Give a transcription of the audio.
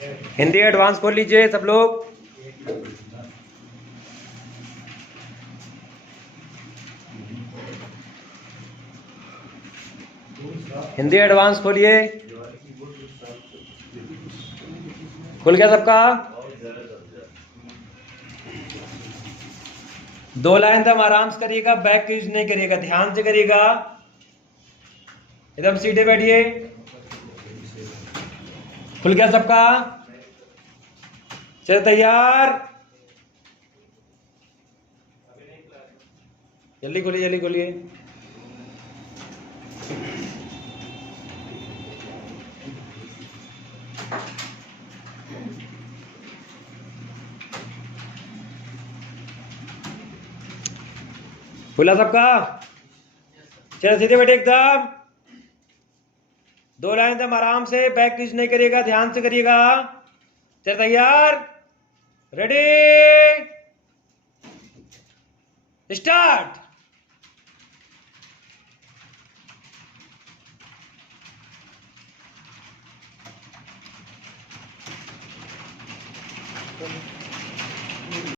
Hindi advance खोल लीजिए सब लोग। हिंदी एडवांस खोलिए। खुल गया सबका? 2 लाइन तक आराम से करिएगा, बैक यूज नहीं करिएगा, ध्यान से करिएगा, एकदम सीधे बैठिए। खुल गया सबका? चलो तैयार, जल्दी खोलिए जल्दी खोलिए। खुला सबका? चलो सीधे बैठे एकदम। 2 लाइन तक आराम से, बैक यूज नहीं करिएगा, ध्यान से करिएगा। चलो तैयार, रेडी, स्टार्ट।